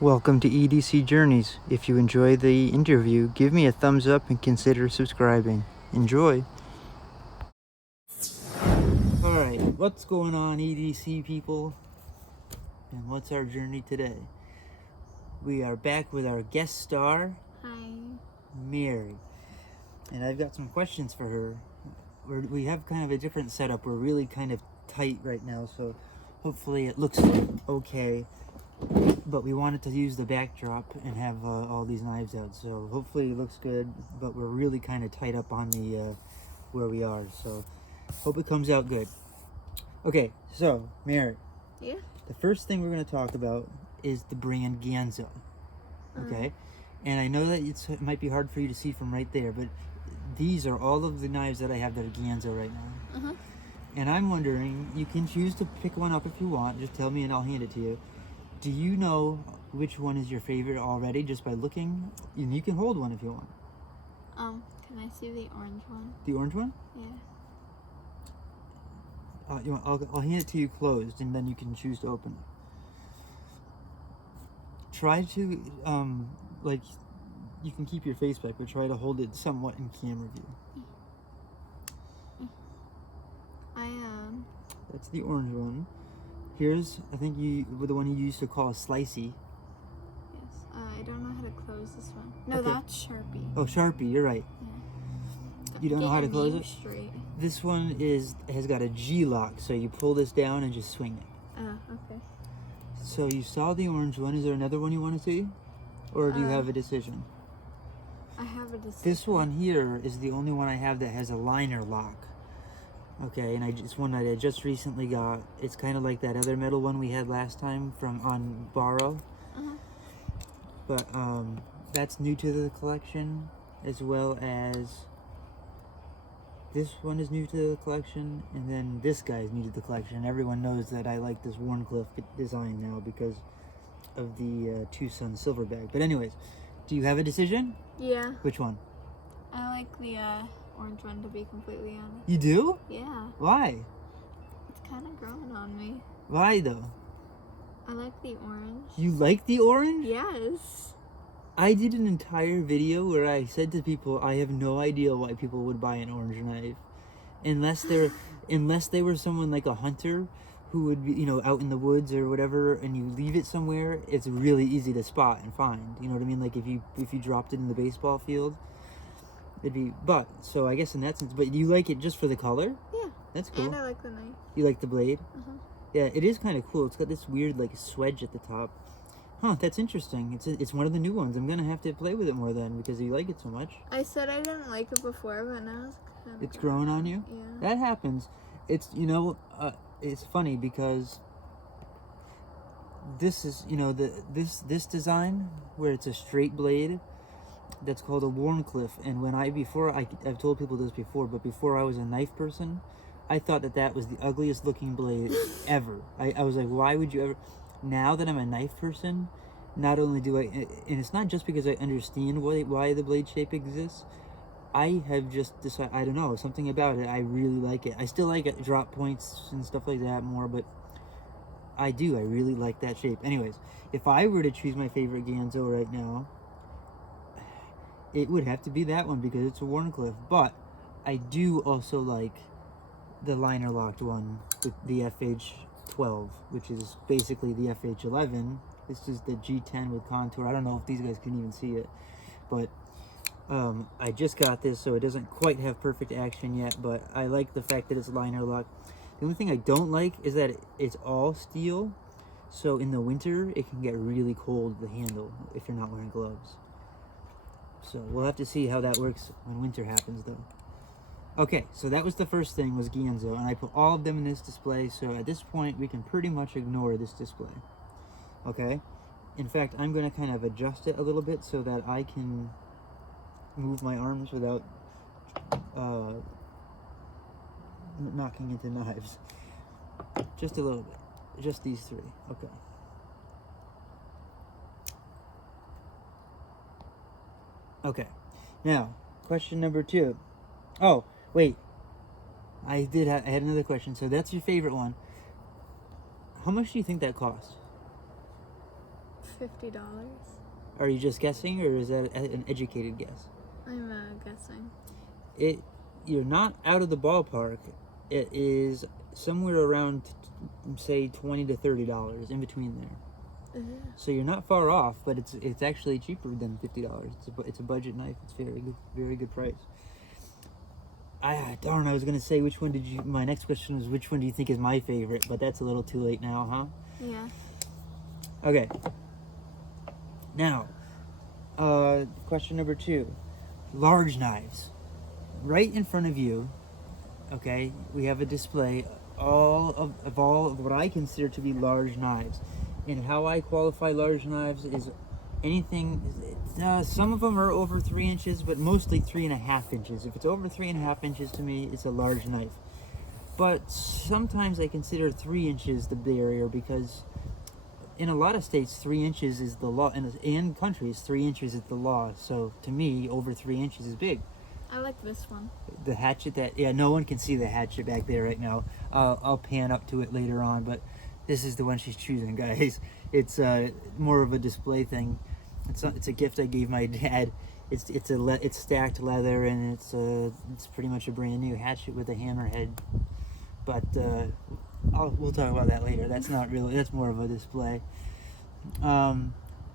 Welcome to EDC Journeys. If you enjoy the interview, give me a thumbs up and consider subscribing. Enjoy. Alright, what's going on, EDC people? And what's our journey today? We are back with our guest star, Hi. Mary. And I've got some questions for her. We have kind of a different setup. We're really kind of tight right now, so hopefully it looks okay. But we wanted to use the backdrop and have all these knives out, so hopefully it looks good. But we're really kind of tight up on the where we are, so hope it comes out good. Okay, so Mary. Yeah. The first thing we're going to talk about is the brand Ganzo. Okay, and I know that it might be hard for you to see from right there, but these are all of the knives that I have that are Ganzo right now. And I'm wondering, you can choose to pick one up if you want. Just tell me and I'll hand it to you. Do you know which one is your favorite already just by looking? And you can hold one if you want. Can I see the orange one? The orange one? Yeah. I'll hand it to you closed, and then you can choose to open it. Try to, like, you can keep your face back, but try to hold it somewhat in camera view. That's the orange one. Here's, I think the one you used to call a slicey. Yes. I don't know how to close this one. No, Okay. that's Sharpie. Oh, Sharpie, you're right. Yeah. You don't know how to close it? Straight. This one has got a G-lock, so you pull this down and just swing it. Okay. So you saw the orange one. Is there another one you want to see? Or do you have a decision? I have a decision. This one here is the only one I have that has a liner lock. Okay, and it's one that I just recently got. It's kind of like that other metal one we had last time on Borrow. But that's new to the collection, as well as this one is new to the collection, and then this guy is new to the collection. Everyone knows that I like this Warncliffe design now because of the Two Sun Silverback. But anyways, do you have a decision? Yeah. Which one? I like the orange one, to be completely honest. You do? Yeah. Why? It's kind of growing on me. Why though? I like the orange. You like the orange? Yes. I did an entire video where I said to people, I have no idea why people would buy an orange knife, unless they were someone like a hunter who would be, out in the woods or whatever, and you leave it somewhere. It's really easy to spot and find. You know what I mean? Like if you dropped it in the baseball field, it'd be. But so I guess in that sense, but you like it just for the color? Yeah. That's cool. And I like the knife. You like the blade? Yeah, it is kind of cool. It's got this weird like swedge at the top. Huh, that's interesting. It's one of the new ones. I'm gonna have to play with it more then because you like it so much. I said I didn't like it before, but now it's growing on you. Yeah. That happens. It's it's funny because this is this design where it's a straight blade. That's called a Warncliffe. And when I've told people this before, but before I was a knife person, I thought that was the ugliest looking blade ever. I was like, why would you ever? Now that I'm a knife person, not only do and it's not just because I understand why the blade shape exists, I have just decided, I don't know, something about it, I really like it. I still like it, drop points and stuff like that more, but I really like that shape. Anyways, if I were to choose my favorite Ganzo right now, it would have to be that one because it's a Warncliffe, but I do also like the liner locked one with the FH12, which is basically the FH11. This is the G10 with contour. I don't know if these guys can even see it, but I just got this, so it doesn't quite have perfect action yet, but I like the fact that it's liner locked. The only thing I don't like is that it's all steel, so in the winter it can get really cold, the handle, if you're not wearing gloves. So we'll have to see how that works when winter happens though. Okay, so that was the first thing, was Ganzo, and I put all of them in this display, so at this point we can pretty much ignore this display. Okay? In fact, I'm going to kind of adjust it a little bit so that I can move my arms without knocking into knives. Just a little bit. Just these three. Okay. Okay. Now, question number 2. Oh, wait. I had another question. So that's your favorite one. How much do you think that cost? $50. Are you just guessing, or is that an educated guess? I'm guessing. You're not out of the ballpark. It is somewhere around, say, $20 to $30 in between there. So you're not far off, but it's actually cheaper than $50. It's a budget knife. It's very good price. Darn, I was gonna say which one my next question was which one do you think is my favorite, but that's a little too late now, huh? Yeah. Okay. Now, question number 2. Large knives. Right in front of you, okay, we have a display all of what I consider to be large knives. And how I qualify large knives is anything, some of them are over 3 inches, but mostly 3.5 inches. If it's over 3.5 inches, to me, it's a large knife. But sometimes I consider 3 inches the barrier, because in a lot of states, 3 inches is the law. In countries, 3 inches is the law. So to me, over 3 inches is big. I like this one. The hatchet no one can see the hatchet back there right now. I'll pan up to it later on, but this is the one she's choosing, guys. It's more of a display thing. It's a gift I gave my dad. It's stacked leather, and it's pretty much a brand new hatchet with a hammerhead. But we'll talk about that later. That's more of a display.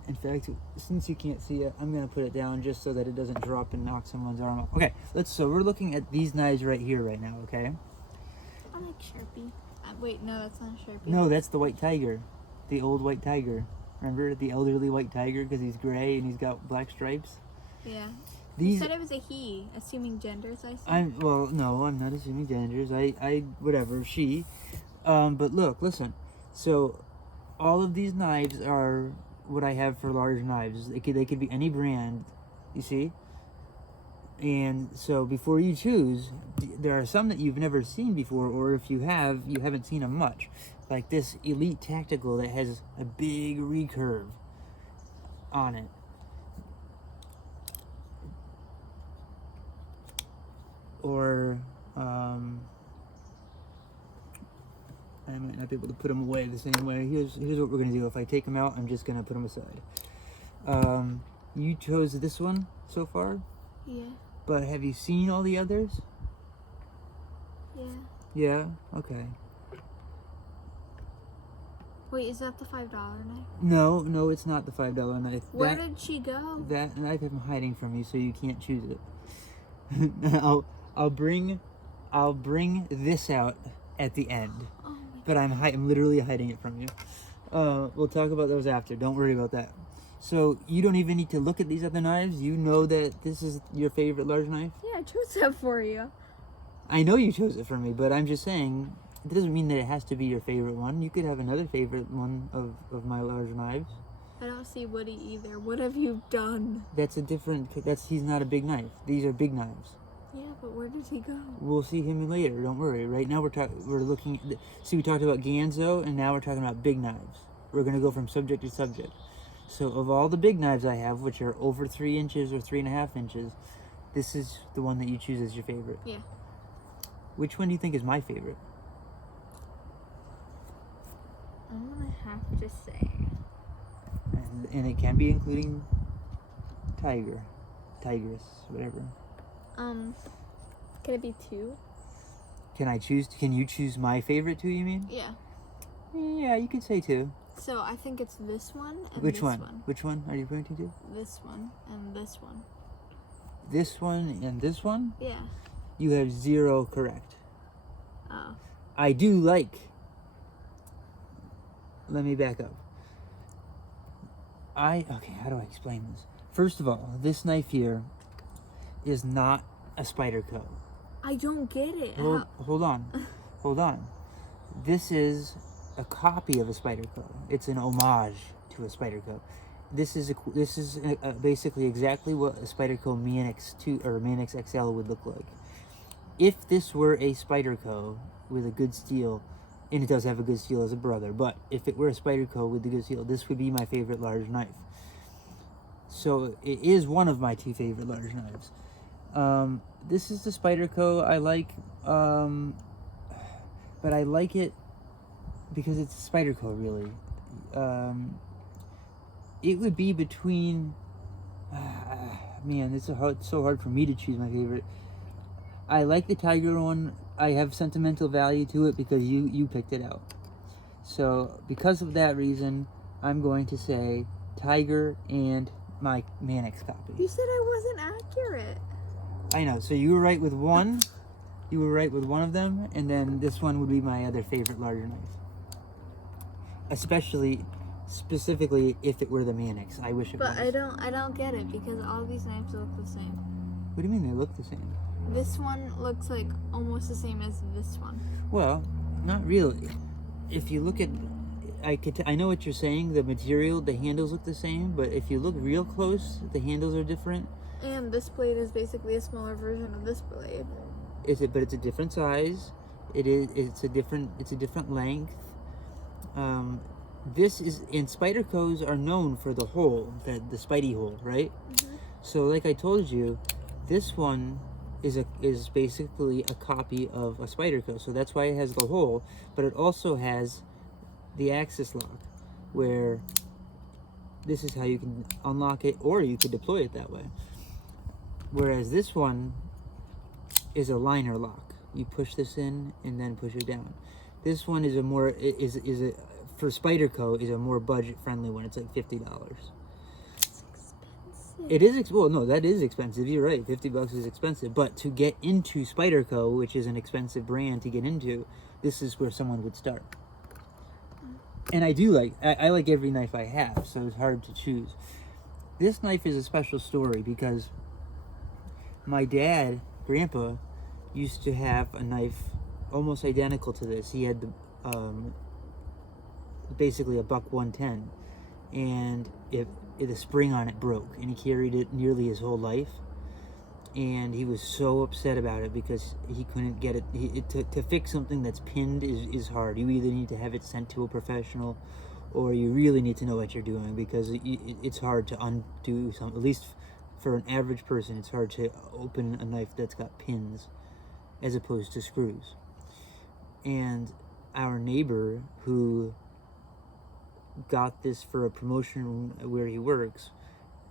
In fact, since you can't see it, I'm gonna put it down just so that it doesn't drop and knock someone's arm off. Okay, so we're looking at these knives right here right now, okay? I like Sharpie. Wait, no, that's not Sharpie. No, that's the white tiger. The old white tiger. Remember the elderly white tiger, because he's gray and he's got black stripes? Yeah. You said it was a he, assuming genders, I see. No, I'm not assuming genders. Whatever, she. But look, listen. So, all of these knives are what I have for large knives. They could be any brand, you see? And so before you choose, there are some that you've never seen before, or if you have, you haven't seen them much. Like this Elite Tactical that has a big recurve on it. Or, I might not be able to put them away the same way. Here's what we're going to do. If I take them out, I'm just going to put them aside. You chose this one so far? Yeah. But have you seen all the others? Yeah. Yeah? Okay. Wait, is that the $5 knife? No, it's not the $5 knife. Where did she go? That knife I'm hiding from you, so you can't choose it. I'll bring this out at the end. Oh, But I'm literally hiding it from you. We'll talk about those after. Don't worry about that. So you don't even need to look at these other knives. You know that this is your favorite large knife? Yeah, I chose that for you. I know you chose it for me, but I'm just saying, it doesn't mean that it has to be your favorite one. You could have another favorite one of my large knives. I don't see Woody either. What have you done? He's not a big knife. These are big knives. Yeah, but where did he go? We'll see him later. Don't worry. Right now we're looking. See, we talked about Ganzo, and now we're talking about big knives. We're gonna go from subject to subject. So, of all the big knives I have, which are over 3 inches or 3.5 inches, this is the one that you choose as your favorite. Yeah. Which one do you think is my favorite? I'm gonna have to say. And it can be including tigress, whatever. Can it be 2? Can you choose my favorite too, you mean? Yeah. Yeah, you could say 2. So I think it's this one and Which this one? one. Which one are you pointing to? This one and this one. This one and this one? Yeah. You have 0 correct. Oh. I do like... Let me back up. Okay, how do I explain this? First of all, this knife here is not a Spyderco. I don't get it. Hold on. This is a copy of a Spyderco. It's an homage to a Spyderco. This is basically exactly what a Spyderco Manix 2 or Manix XL would look like. If this were a Spyderco with a good steel, and it does have a good steel as a brother, but if it were a Spyderco with the good steel, this would be my favorite large knife. So it is one of my 2 favorite large knives. This is the Spyderco I like, but I like it because it's a Spyderco, really. it would be between. Man, it's so hard for me to choose my favorite. I like the Tiger one. I have sentimental value to it because you picked it out. So because of that reason, I'm going to say Tiger and my Mannix copy. You said I wasn't accurate. I know. So you were right with one. You were right with one of them, and then this one would be my other favorite larger knife. Specifically, if it were the Mannix. I wish it was. But I don't get it because all these knives look the same. What do you mean they look the same? This one looks like almost the same as this one. Well, not really. If you look at, I know what you're saying. The material, the handles look the same, but if you look real close, the handles are different. And this blade is basically a smaller version of this blade. But it's a different size. It's a different length. This is, and Spydercos are known for the hole, the Spidey hole, right? Mm-hmm. So like I told you, this one is basically a copy of a Spyderco. So that's why it has the hole, but it also has the axis lock, where this is how you can unlock it, or you could deploy it that way. Whereas this one is a liner lock. You push this in and then push it down. This one is for Spyderco is a more budget friendly one. It's like $50. It's expensive. It is well, no, that is expensive. You're right. $50 is expensive. But to get into Spyderco, which is an expensive brand to get into, this is where someone would start. And I like every knife I have, so it's hard to choose. This knife is a special story because my dad, Grandpa, used to have a knife almost identical to this. He had basically a buck 110, and the spring on it broke, and he carried it nearly his whole life. And he was so upset about it because he couldn't get it. To fix something that's pinned is hard. You either need to have it sent to a professional, or you really need to know what you're doing, because it's hard to undo something. At least for an average person, it's hard to open a knife that's got pins as opposed to screws. And our neighbor, who got this for a promotion where he works,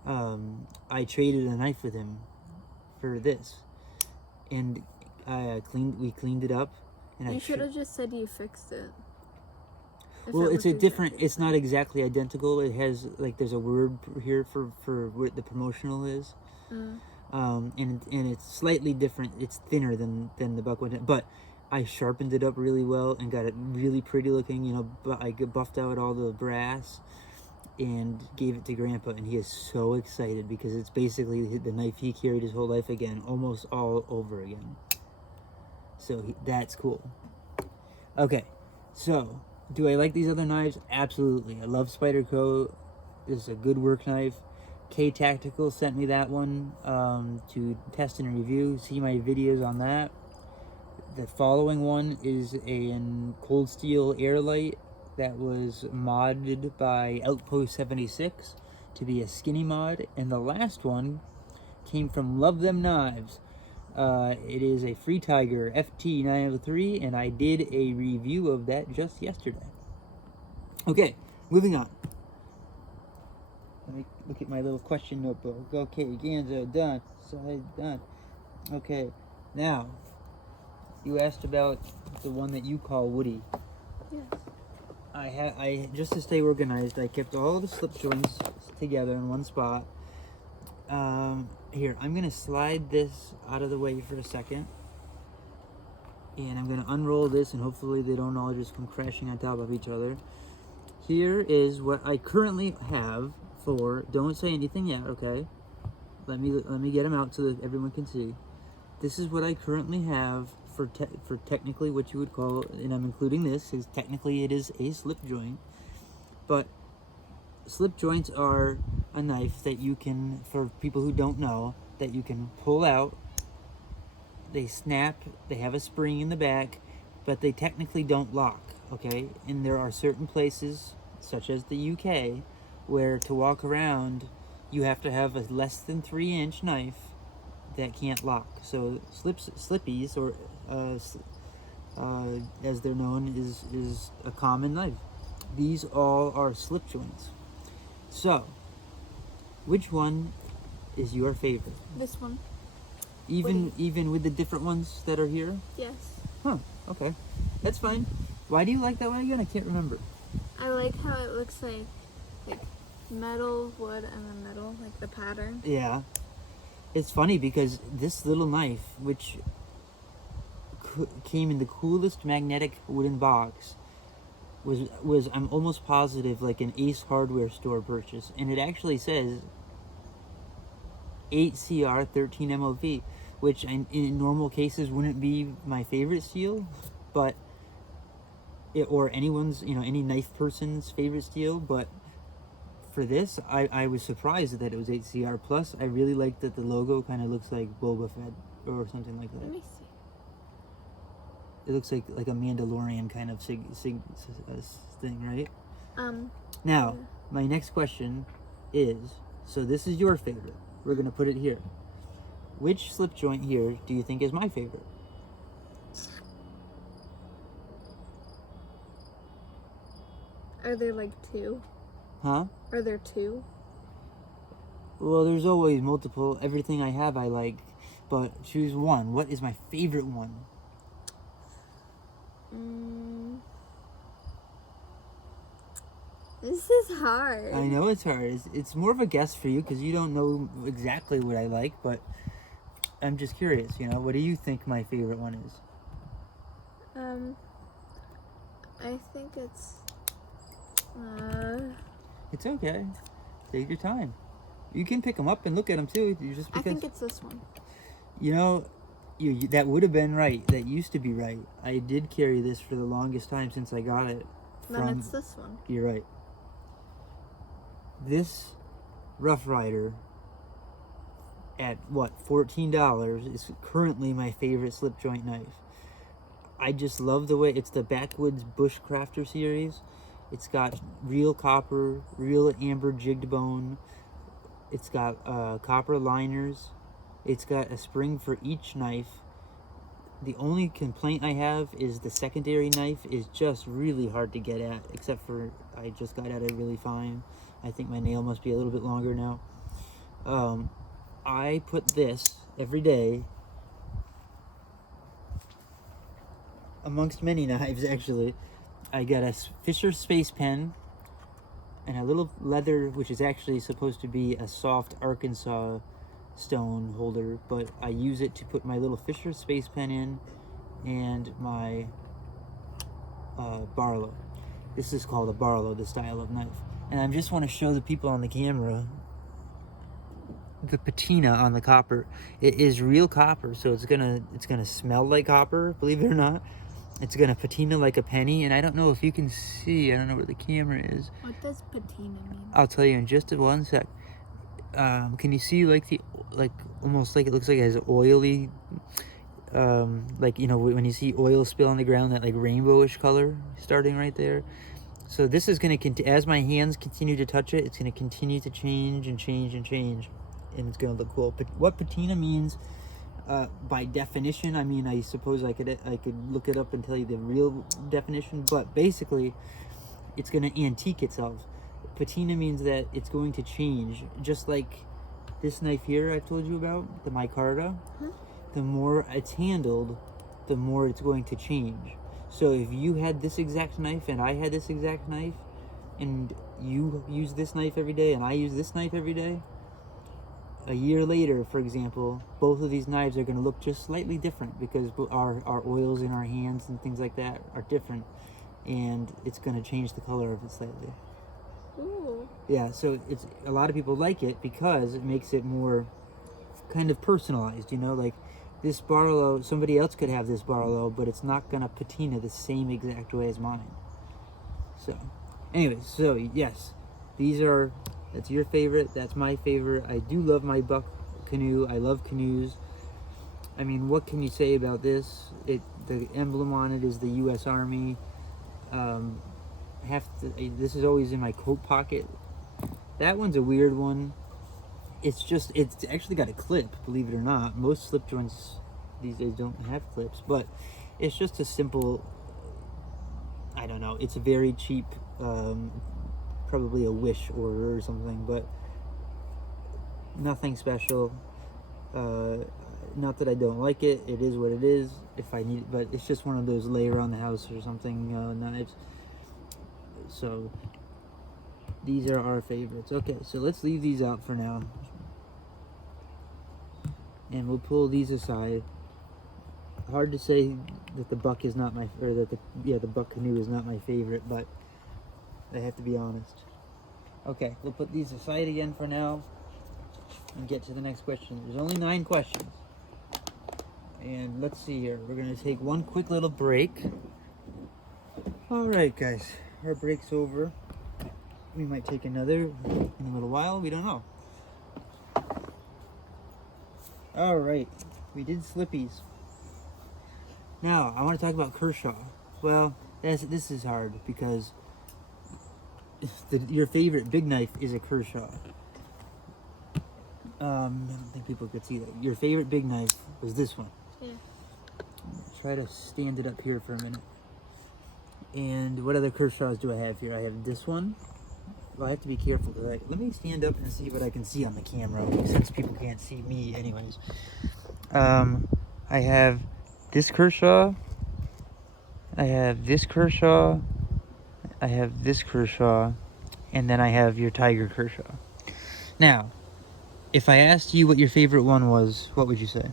I traded a knife with him for this, and we cleaned it up, and you should have just said you fixed it. Well, it's a different. It's not exactly identical. It has, like, there's a word here for what the promotional is, and it's slightly different. It's thinner than the buck 110, but I sharpened it up really well and got it really pretty looking. You know, but I buffed out all the brass and gave it to Grandpa, and he is so excited because it's basically the knife he carried his whole life again, almost all over again. So that's cool. Okay, so do I like these other knives? Absolutely. I love Spyderco. This is a good work knife. K Tactical sent me that one to test and review. See my videos on that. The following one is a cold steel Airlight that was modded by Outpost 76 to be a skinny mod. And the last one came from Love Them Knives. It is a Free Tiger FT903, and I did a review of that just yesterday. Okay, moving on. Let me look at my little question notebook. Okay, Ganzo, done. Side, done. Okay, now, you asked about the one that you call Woody. Yes. I just to stay organized, I kept all the slip joints together in one spot. Here, I'm going to slide this out of the way for a second. And I'm going to unroll this, and hopefully they don't all just come crashing on top of each other. Here is what I currently have for, don't say anything yet, okay? Let me get them out so that everyone can see. This is what I currently have for technically what you would call, and I'm including this, is technically it is a slip joint. But slip joints are a knife that you can, for people who don't know, that you can pull out. They snap, they have a spring in the back, but they technically don't lock, okay? And there are certain places, such as the UK, where to walk around, you have to have a less than 3-inch knife that can't lock. So slippies, or as they're known, is a common knife. These all are slip joints. So Which one is your favorite? This one. Even with the different ones that are here? Yes. Huh, okay. That's fine. Why do you like that one again? I can't remember. I like how it looks like metal, wood, and then metal, like the pattern. Yeah. It's funny because this little knife, which came in the coolest magnetic wooden box, was I'm almost positive like an Ace Hardware store purchase, and it actually says 8CR 13 MOV, which in normal cases wouldn't be my favorite steel, but or anyone's, any knife person's favorite steel, but for this, I was surprised that it was 8CR. Plus, I really like that the logo kind of looks like Boba Fett or something like Let that. me see. It looks like a Mandalorian kind of thing, right? Now, my next question is, so this is your favorite. We're going to put it here. Which slip joint here do you think is my favorite? Are there like two? Huh? Are there two? Well, there's always multiple. Everything I have I like, but choose one. What is my favorite one? This is hard. I know it's hard. It's more of a guess for you because you don't know exactly what I like, but I'm just curious, what do you think my favorite one is? I think it's It's okay. Take your time. You can pick them up and look at them too. I think it's this one. That would have been right. That used to be right. I did carry this for the longest time since I got it. Then it's this one. You're right. This Rough Rider at $14 is currently my favorite slip joint knife. I just love the way it's the Backwoods Bushcrafter series. It's got real copper, real amber jigged bone. It's got copper liners. It's got a spring for each knife. The only complaint I have is the secondary knife is just really hard to get at, except for I just got at it really fine. I think my nail must be a little bit longer now. I put this every day amongst many knives, actually. I got a Fisher Space Pen and a little leather, which is actually supposed to be a soft Arkansas stone holder, but I use it to put my little Fisher Space Pen in and my Barlow. This is called a Barlow, the style of knife. And I just want to show the people on the camera the patina on the copper. It is real copper, so it's gonna smell like copper, believe it or not. It's gonna patina like a penny, and I don't know if you can see. I don't know where the camera is. What does patina mean? I'll tell you in just one sec. Can you see almost like it looks like it has oily, when you see oil spill on the ground, that like rainbowish color starting right there. So this is going to, as my hands continue to touch it, it's going to continue to change and change and change, and it's going to look cool. But what patina means, by definition, I suppose I could look it up and tell you the real definition, but basically, it's going to antique itself. Patina means that it's going to change, just like this knife here I told you about, the micarta. The more it's handled, the more it's going to change. So if you had this exact knife and I had this exact knife, and you use this knife every day and I use this knife every day, a year later, for example, both of these knives are going to look just slightly different because our oils in our hands and things like that are different, and it's going to change the color of it slightly. Ooh. Yeah, so it's a lot of people like it because it makes it more kind of personalized, like this Barlow, somebody else could have this Barlow, but it's not gonna patina the same exact way as mine. So anyways, so yes, that's your favorite, that's my favorite. I do love my buck canoe. I love canoes. What can you say about this? The emblem on it is the U.S. Army. This is always in my coat pocket. That one's a weird one. It's actually got a clip, believe it or not. Most slip joints these days don't have clips, but it's just a simple, I don't know, it's a very cheap, probably a Wish order or something, but Nothing special. Not that I don't like it. It is what it is. If I need it, but it's just one of those lay around the house or something knives. So these are our favorites. Okay, so let's leave these out for now, and we'll pull these aside. Hard to say that the buck is not my, or that the buck canoe is not my favorite, but I have to be honest. Okay, we'll put these aside again for now and get to the next question. There's only 9 questions. And let's see here. We're going to take one quick little break. Alright guys, our break's over. We might take another in a little while. We don't know. Alright, we did Slippies. Now, I want to talk about Kershaw. Well, this is hard because your favorite big knife is a Kershaw. I don't think people could see that. Your favorite big knife was this one. Yeah. Try to stand it up here for a minute. And what other Kershaws do I have here? I have this one. Well, I have to be careful because let me stand up and see what I can see on the camera since people can't see me anyways. I have this Kershaw. I have this Kershaw. I have this Kershaw. And then I have your Tiger Kershaw. Now, if I asked you what your favorite one was, what would you say?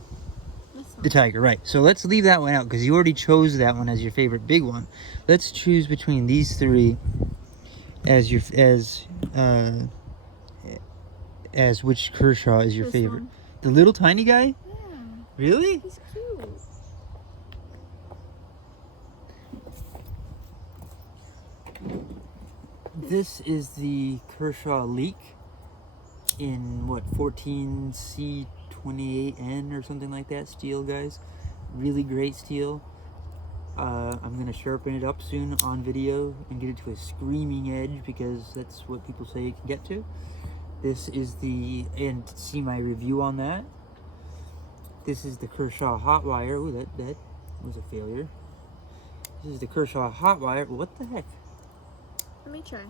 The Tiger, right. So let's leave that one out because you already chose that one as your favorite big one. Let's choose between these 3 as which Kershaw is your favorite. One. The little tiny guy? Yeah. Really? He's cute. This is the Kershaw Leak in what, 14C28N or something like that steel, guys. Really great steel. I'm gonna sharpen it up soon on video and get it to a screaming edge because that's what people say it can get to. This is and see my review on that. This is the Kershaw Hot Wire. Ooh, that was a failure. This is the Kershaw Hot Wire. What the heck? Let me try.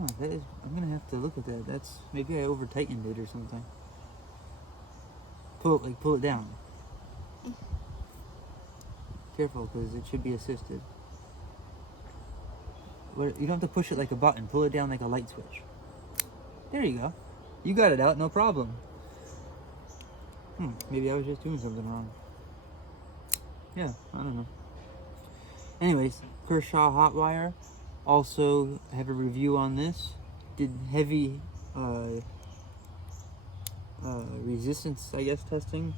Oh, I'm gonna have to look at that. Maybe I over tightened it or something. Pull it down. Careful, because it should be assisted. You don't have to push it like a button. Pull it down like a light switch. There you go. You got it out, no problem. Maybe I was just doing something wrong. Yeah, I don't know. Anyways, Kershaw Hot Wire. Also, I have a review on this. Did heavy resistance, I guess, testing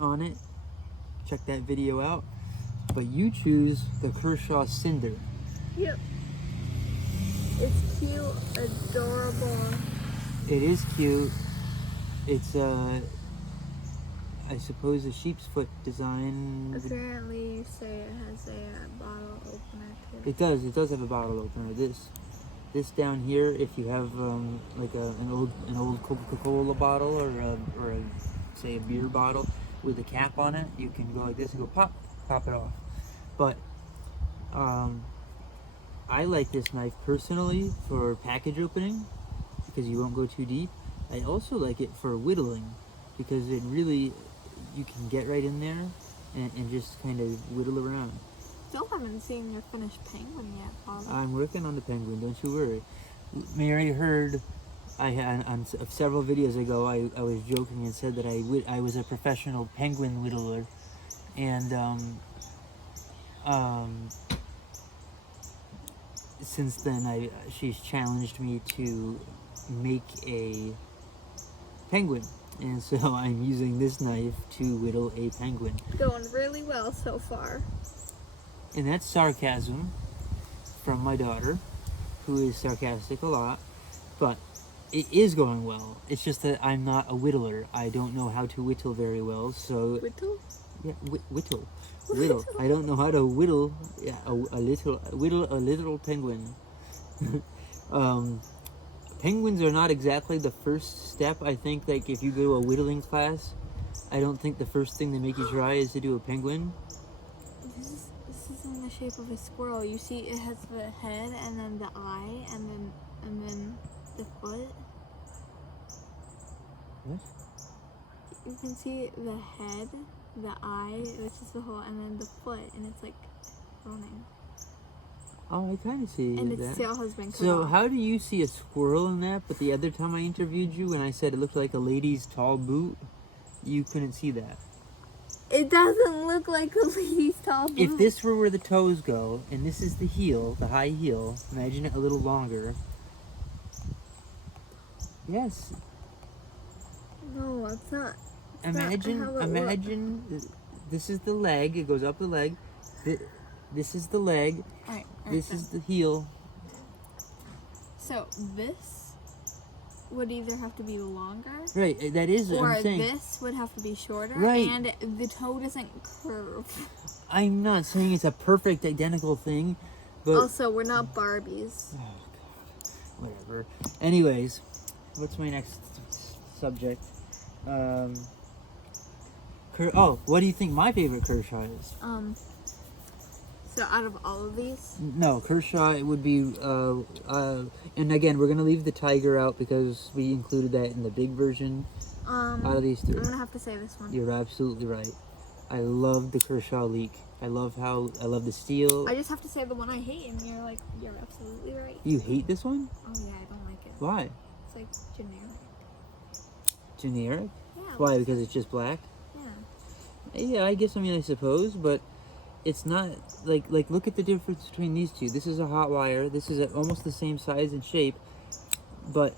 on it. Check that video out. But you choose the Kershaw Cinder. Yep. It's cute, adorable. It is cute. It's I suppose a sheep's foot design. Apparently, you say it has a bottle opener too. It does have a bottle opener. This down here, if you have like an old Coca-Cola bottle or say a beer bottle with a cap on it, you can go like this and go pop it off. But I like this knife personally for package opening because you won't go too deep. I also like it for whittling because it really, you can get right in there and just kind of whittle around. Still haven't seen your finished penguin yet, Father. I'm working on the penguin, don't you worry. Mary heard I had on several videos ago I was joking and said that I was a professional penguin whittler, and since then she's challenged me to make a penguin, and so I'm using this knife to whittle a penguin. Going really well so far. And that's sarcasm from my daughter, who is sarcastic a lot, but it is going well. It's just that I'm not a whittler. I don't know how to whittle very well, so... Whittle? Yeah, whittle. I don't know how to whittle a little penguin. Penguins are not exactly the first step. I think, like, if you go to a whittling class, I don't think the first thing they make you try is to do a penguin. This is in the shape of a squirrel. You see, it has the head and then the eye and then the foot. What? You can see the head, the eye, which is the whole, and then the foot, and it's like running. Oh, I kind of see And its that. tail has been cut So off. how do you see a squirrel in that, but the other time I interviewed you and I said it looked like a lady's tall boot, you couldn't see that? It doesn't look like a lady's tall boot. If this were where the toes go, and this is the heel, the high heel, imagine it a little longer. Yes. No, it's not. Imagine, this is the leg, it goes up the leg. This is the leg, Alright, this is the heel. So this would either have to be longer, Right, that is what or I'm saying. this would have to be shorter, Right. and the toe doesn't curve. I'm not saying it's a perfect identical thing, but Also, we're not Barbies. oh, God. Whatever. Anyways, what's my next subject? What do you think my favorite Kershaw is? So out of all of these, No, Kershaw, it would be, and again, we're going to leave the tiger out because we included that in the big version. Out of these three. I'm gonna have to say this one. You're absolutely right. I love the Kershaw leak. I love the steel. I just have to say the one I hate, and you're like, you're absolutely right. You hate this one? Oh yeah, I don't like it. Why? It's like generic. Generic? Yeah. Why? Because it's just black? Yeah. Yeah, I suppose, but it's not like look at the difference between these two. This is a hot wire. This is almost the same size and shape, but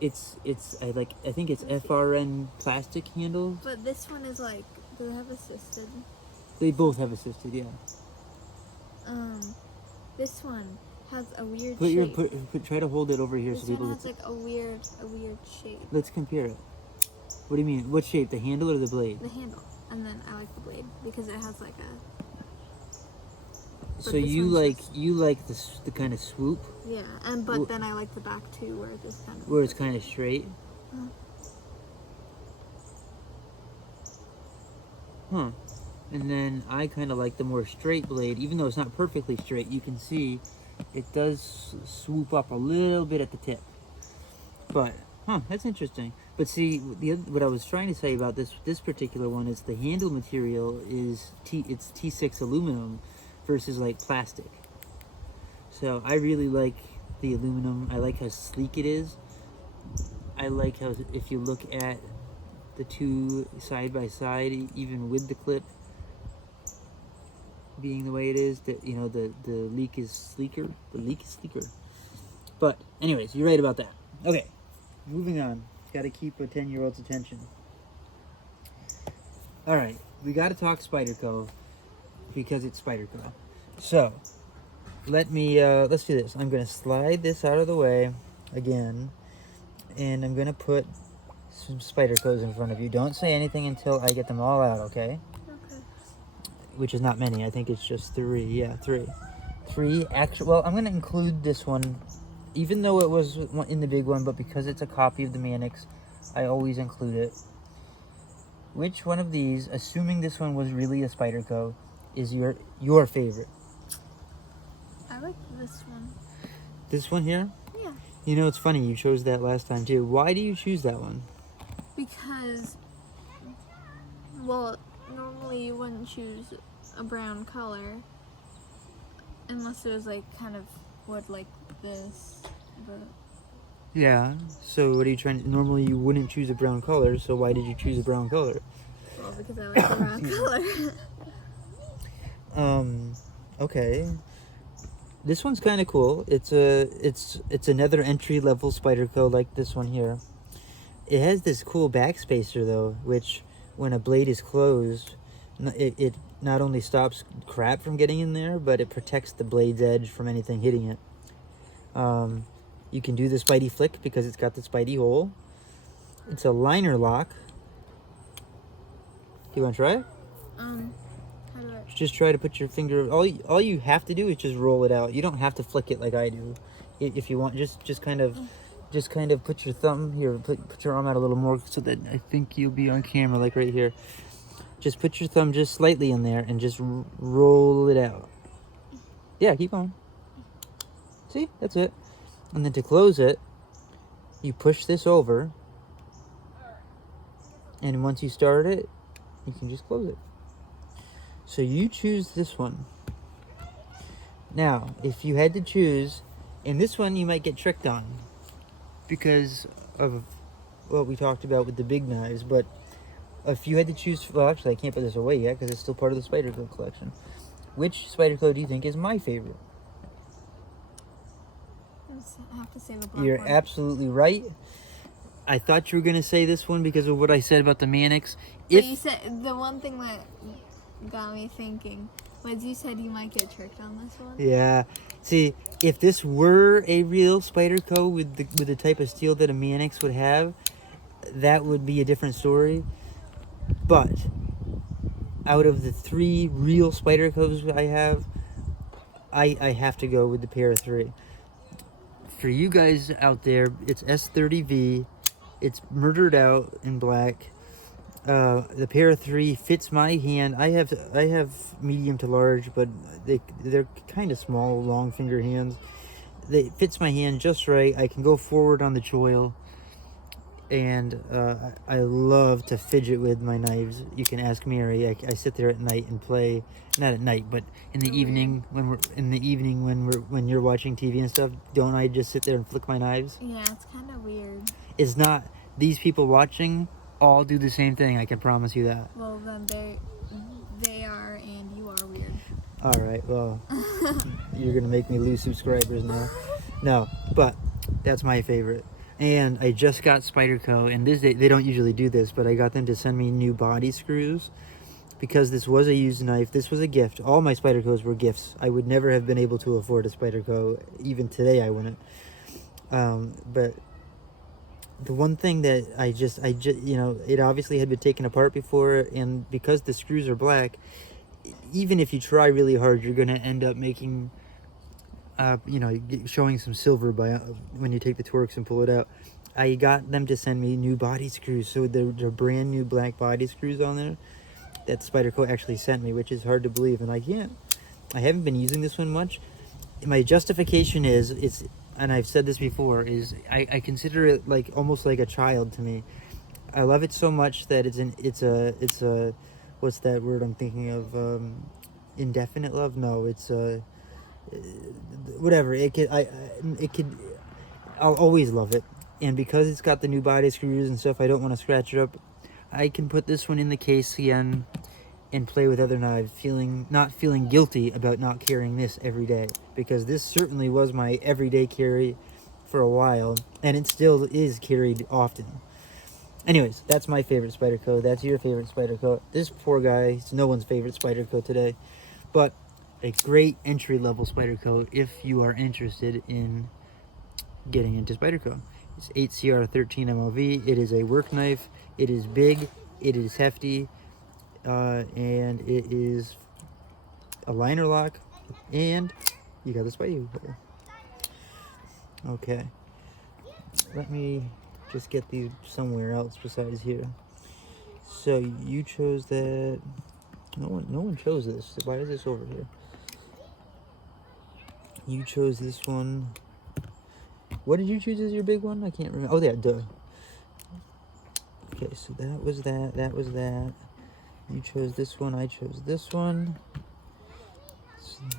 I think it's FRN plastic handles. But this one is like, does it have assisted? They both have assisted, yeah. This one has a weird Put shape. try to hold it over here This so people one can has see. like a weird shape. Let's compare it. What do you mean? What shape? The handle or the blade? The handle, and then I like the blade because it has like a. So this you one's like the kind of swoop Yeah, but then I like the back too, where it just kind of. where it's kind of straight. Huh. And then I kind of like the more straight blade, even though it's not perfectly straight. You can see it does swoop up a little bit at the tip. But that's interesting. But see, what I was trying to say about this particular one is the handle material is it's T6 aluminum versus like plastic. So I really like the aluminum. I like how sleek it is. I like how if you look at the two side by side, even with the clip being the way it is, that the leak is sleeker. The leak is sleeker. But anyways, you're right about that. Okay, moving on. Got to keep a 10-year-old's attention. All right, we got to talk Spyderco because it's Spyderco. So let's do this. I'm gonna slide this out of the way again, and I'm gonna put some Spydercos in front of you. Don't say anything until I get them all out, okay? Okay. Which is not many. I think it's just 3. Yeah, 3. 3 actual. Well, I'm gonna include this one, even though it was in the big one, but because it's a copy of the Mannix, I always include it. Which one of these, assuming this one was really a Spyderco, is your favorite? I like this one. This one here? Yeah. You know, it's funny. You chose that last time too. Why do you choose that one? Because, well, normally you wouldn't choose a brown color unless it was like kind of wood like this. But Yeah. So what are you trying to... Normally you wouldn't choose a brown color, so why did you choose a brown color? well, because I like the brown color. Okay. This one's kind of cool. It's another entry-level Spyderco like this one here. It has this cool backspacer though, which when a blade is closed, it not only stops crap from getting in there, but it protects the blade's edge from anything hitting it. You can do the Spidey flick because it's got the Spidey hole. It's a liner lock. You want to try it? How do I? Just try to put your finger. All you have to do is just roll it out. You don't have to flick it like I do. If you want, just kind of put your thumb here. Put your arm out a little more so that I think you'll be on camera, like right here. Just put your thumb just slightly in there and just roll it out. Yeah, keep on. See, that's it. And then to close it, you push this over. And once you start it, you can just close it. So you choose this one. Now, if you had to choose, in this one you might get tricked on because of what we talked about with the big knives, but if you had to choose, well, actually I can't put this away yet because it's still part of the Spyderco collection. Which Spyderco do you think is my favorite? I have to say the black You're one. absolutely right. I thought you were going to say this one because of what I said about the Mannix. But you said the one thing that got me thinking was you said you might get tricked on this one. Yeah. See, if this were a real Spyderco with the type of steel that a Mannix would have, that would be a different story. But out of the 3 real Spydercos I have, I have to go with the pair of 3. For you guys out there, it's S30V. It's murdered out in black. The pair of 3 fits my hand. I have medium to large, but they're kind of small, long finger hands. It fits my hand just right. I can go forward on the choil, and I love to fidget with my knives. You can ask Mary. I sit there at night and play. Not at night, but in the evening when you're watching TV and stuff. Don't I just sit there and flick my knives? Yeah, it's kind of weird. It's not. These people watching all do the same thing. I can promise you that. Well, then they are, and you are weird. All right. Well, you're gonna make me lose subscribers now. No, but that's my favorite. And I just got Spyderco, and they don't usually do this, but I got them to send me new body screws because this was a used knife. This was a gift. All my Spydercos were gifts. I would never have been able to afford a Spyderco. Even today, I wouldn't. But the one thing that I just, it obviously had been taken apart before, and because the screws are black, even if you try really hard, you're going to end up making, showing some silver when you take the Torx and pull it out. I got them to send me new body screws, so they're brand new black body screws on there that Spyderco actually sent me, which is hard to believe, and I haven't been using this one much. My justification is, and I've said this before, is I consider it like almost like a child to me. I love it so much that it's a what's that word I'm thinking of? Indefinite love? No, it's whatever. I'll always love it. And because it's got the new body screws and stuff, I don't want to scratch it up. I can put this one in the case again and play with other knives, not feeling guilty about not carrying this every day, because this certainly was my everyday carry for a while, and it still is carried often. Anyways, that's my favorite Spyderco. That's your favorite Spyderco. This poor guy, it's no one's favorite Spyderco today, but a great entry-level Spyderco if you are interested in getting into Spyderco. It's 8CR13 MLV. It is a work knife. It is big. It is hefty. And it is a liner lock, and you got the Spidey player. Okay, let me just get these somewhere else besides here. So you chose that. No one chose this. Why is this over here? You chose this one. What did you choose as your big one? I can't remember. Oh, yeah, duh. Okay, so that was that. That was that. You chose this one, I chose this one.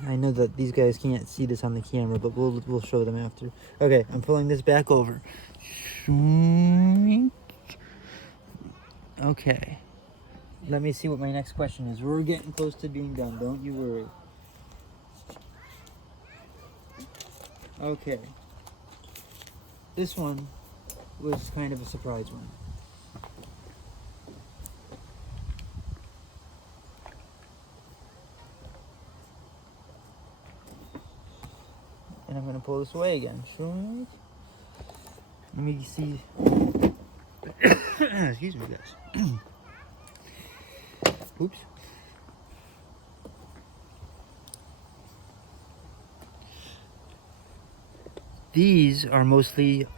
I know that these guys can't see this on the camera, but we'll show them after. Okay, I'm pulling this back over. Okay. Let me see what my next question is. We're getting close to being done, don't you worry. Okay. This one was kind of a surprise one. And I'm going to pull this away again. Let me see. Excuse me, guys. Oops. These are mostly,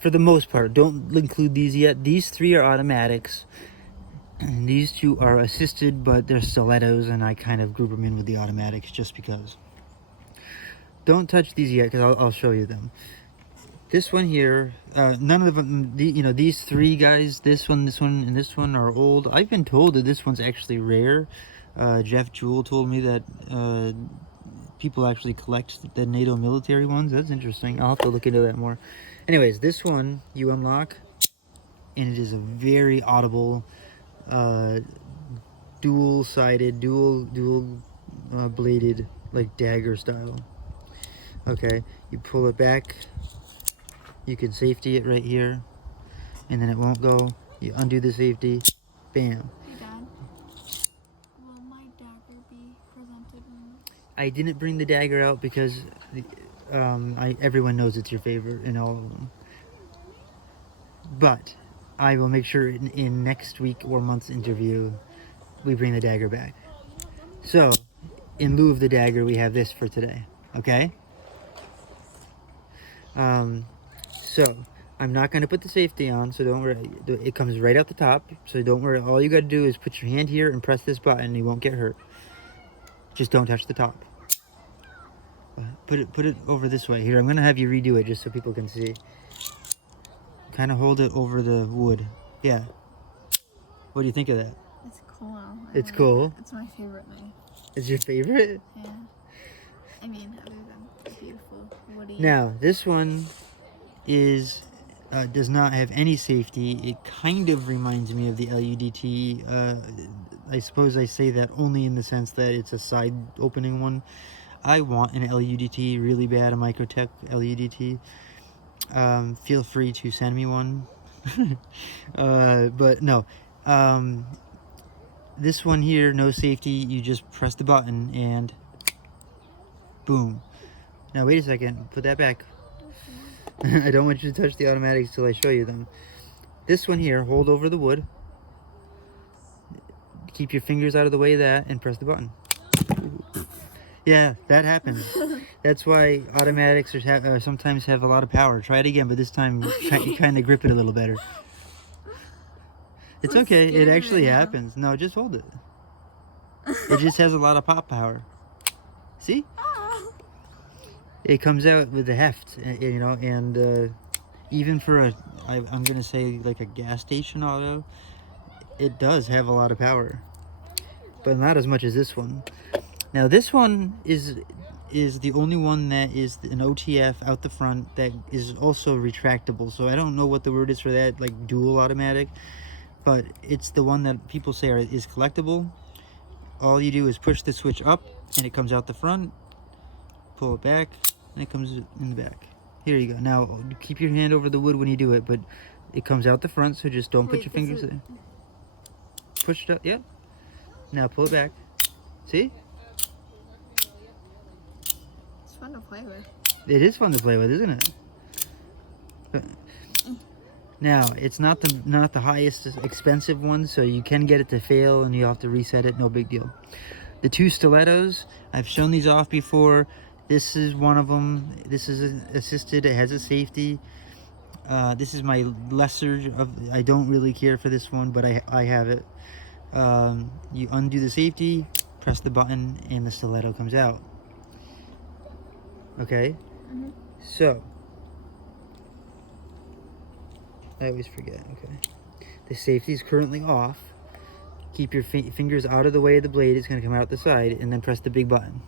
for the most part, don't include these yet. These 3 are automatics. And these 2 are assisted, but they're stilettos, and I kind of group them in with the automatics just because. Don't touch these yet, because I'll show you them. This one here, none of them, these three guys, this one, and this one are old. I've been told that this one's actually rare. Jeff Jewell told me that people actually collect the NATO military ones. That's interesting. I'll have to look into that more. Anyways, this one you unlock, and it is a very audible, dual-sided, dual bladed, like dagger style. Okay, you pull it back. You can safety it right here, and then it won't go. You undo the safety, bam. Hey, Dad. Will my dagger be presented when... I didn't bring the dagger out because everyone knows it's your favorite in all of them. But I will make sure in next week or month's interview, we bring the dagger back. So, in lieu of the dagger, we have this for today, okay? So, I'm not going to put the safety on, so don't worry. It comes right out the top, so don't worry. All you got to do is put your hand here and press this button, and you won't get hurt. Just don't touch the top. Put it over this way. Here, I'm going to have you redo it just so people can see. Kind of hold it over the wood. Yeah. What do you think of that? It's cool. It's cool? It's my favorite knife. It's your favorite? Yeah. I mean, other than the beautiful woody. Now, this one does not have any safety. It kind of reminds me of the LUDT. I suppose I say that only in the sense that it's a side opening one. I want an LUDT really bad, a Microtech LUDT. Feel free to send me one. But no. This one here, no safety. You just press the button and boom. Now wait a second. Put that back. I don't want you to touch the automatics till I show you them. This one here, hold over the wood. Keep your fingers out of the way of that and press the button. Yeah, that happens. That's why automatics sometimes have a lot of power. Try it again, but this time you kind of grip it a little better. It's okay. It actually happens. No, just hold it. It just has a lot of pop power. See? It comes out with the heft, and even for I'm going to say like a gas station auto, it does have a lot of power. But not as much as this one. Now this one is the only one that is an OTF out the front that is also retractable. So I don't know what the word is for that, like dual automatic. But it's the one that people say is collectible. All you do is push the switch up and it comes out the front. Pull it back and it comes in the back. Here you go. Now keep your hand over the wood when you do it, but it comes out the front, so just don't put your fingers there. Push it up, yep. Now pull it back. See? It's fun to play with. It is fun to play with, isn't it? But now, it's not the highest expensive one, so you can get it to fail and you have to reset it, no big deal. The two stilettos, I've shown these off before. This is one of them. This is assisted, it has a safety. This is my lesser of, I don't really care for this one, but I have it. You undo the safety, press the button, and the stiletto comes out. Okay? Mm-hmm. So, I always forget, okay. The safety is currently off. Keep your fingers out of the way of the blade. It's going to come out the side, and then press the big button.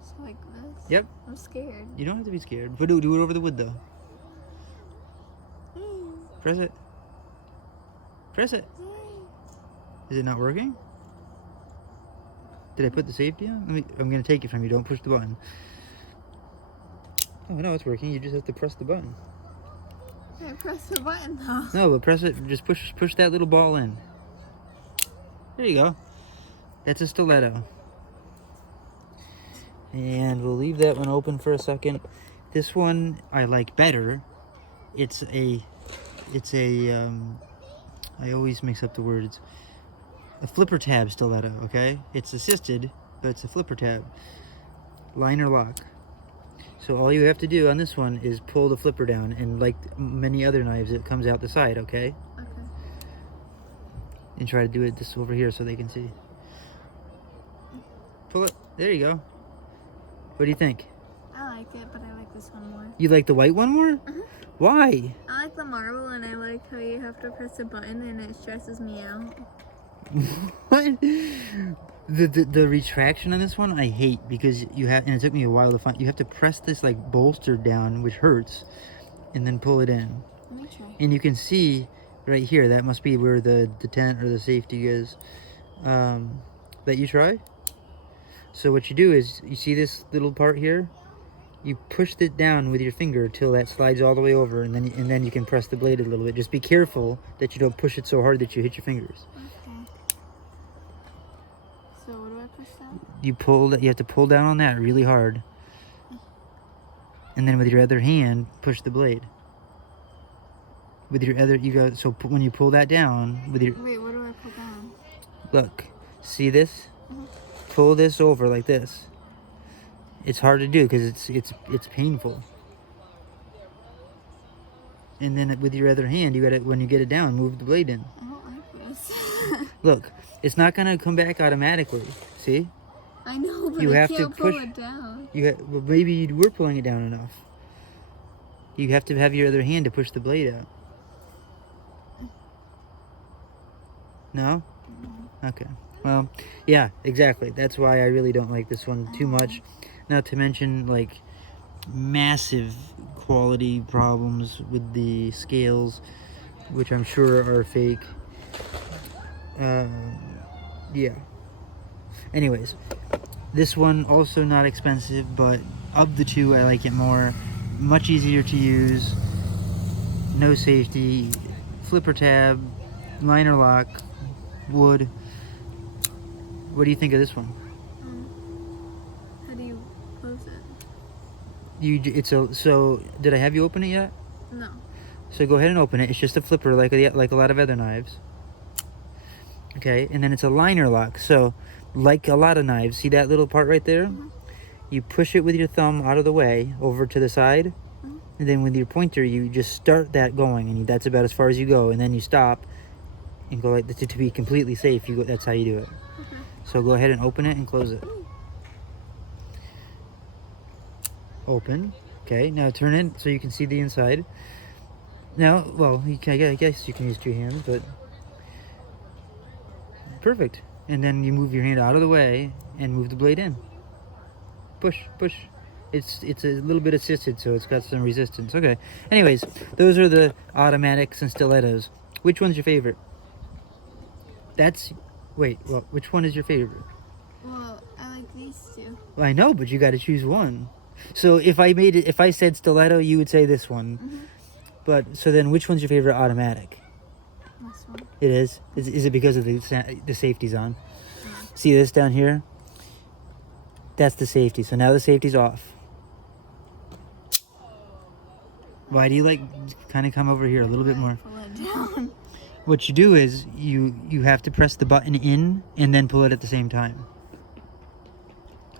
So like this? Yep. I'm scared. You don't have to be scared. But do it over the wood, though. Press it. Press it. Is it not working? Did I put the safety on? I'm going to take it from you. Don't push the button. Oh, no, it's working. You just have to press the button. I press the button though. No, but press it. Just push that little ball in. There you go. That's a stiletto. And we'll leave that one open for a second. This one I like better. It's a I always mix up the words. A flipper tab stiletto, okay? It's assisted, but it's a flipper tab. Liner lock. So all you have to do on this one is pull the flipper down, and like many other knives, it comes out the side, okay? Okay. And try to do it this over here so they can see. Pull it. There you go. What do you think? I like it, but I like this one more. You like the white one more? Uh-huh. Why? I like the marble, and I like how you have to press a button, and it stresses me out. What? The retraction on this one I hate, because you have, and it took me a while to find, you have to press this like bolster down, which hurts, and then pull it in. Let me try. And you can see right here, that must be where the tent or the safety is. That you try. So what you do is, you see this little part here? You push it down with your finger till that slides all the way over, and then you can press the blade a little bit. Just be careful that you don't push it so hard that you hit your fingers. Okay. So what do I push down? You have to pull down on that really hard. And then with your other hand, push the blade. With your other, when you pull that down with your... Wait, what do I pull down? Look, see this? Mm-hmm. Pull this over like this. It's hard to do because it's painful. And then with your other hand, you gotta, when you get it down, move the blade in. I don't like this. Look, it's not gonna come back automatically. See? I know, but You I have to can't pull push- it down. Well, maybe you were pulling it down enough. You have to have your other hand to push the blade out. No? Okay. Well, yeah, exactly. That's why I really don't like this one too much. Not to mention, like, massive quality problems with the scales, which I'm sure are fake. Yeah. Anyways, this one also not expensive, but of the two, I like it more. Much easier to use. No safety. Flipper tab. Liner lock. Wood. What do you think of this one? How do you close it? So did I have you open it yet? No. So go ahead and open it. It's just a flipper like a lot of other knives. Okay, and then it's a liner lock. So like a lot of knives, see that little part right there? Mm-hmm. You push it with your thumb out of the way over to the side. Mm-hmm. And then with your pointer, you just start that going, and that's about as far as you go. And then you stop and go like to be completely safe. That's how you do it. Okay. So go ahead and open it and close it. Open. Okay, now turn it so you can see the inside. Now, well, I guess you can use two hands, but perfect. And then you move your hand out of the way and move the blade in. Push, push. It's a little bit assisted, so it's got some resistance. Okay. Anyways, those are the automatics and stilettos. Which one's your favorite? Which one is your favorite? Well, I like these two. Well, I know, but you got to choose one. So if I said stiletto, you would say this one. Mm-hmm. But so then, which one's your favorite automatic? This one. It is. Is it because of the safety's on? See this down here? That's the safety. So now the safety's off. Why do you kind of come over here a little bit more? Pull it down. What you do is you have to press the button in and then pull it at the same time.